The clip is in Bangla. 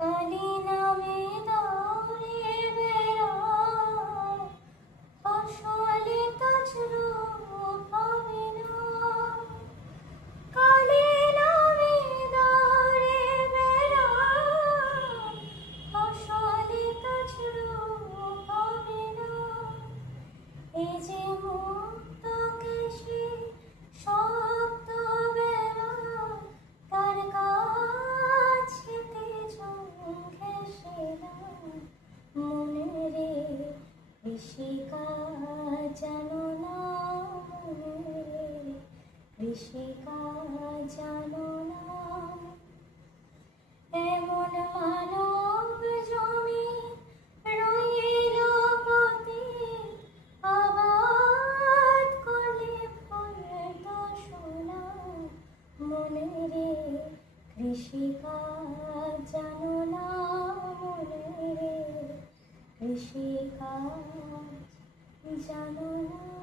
কালী নামে দৌড়ে বেড়ায়, ফসলে তছরূপ হবে না। কালী নামে দৌড়ে বেড়ায়, ফসলে তছরূপ হবে না। এই যে মুক্ত কেশে শব্দ বেরোয়, তার কাছেতে ঘেঁষে না। মনে রে ঋষিকা জানো না, মনে রে ঋষিকা জানো না। এমন মানব জমি রইল পথে, আবাদ করলে ফলতো সোনা। মনে রে কৃষিকা জানো না, মনে রে কৃষিকা জানো না।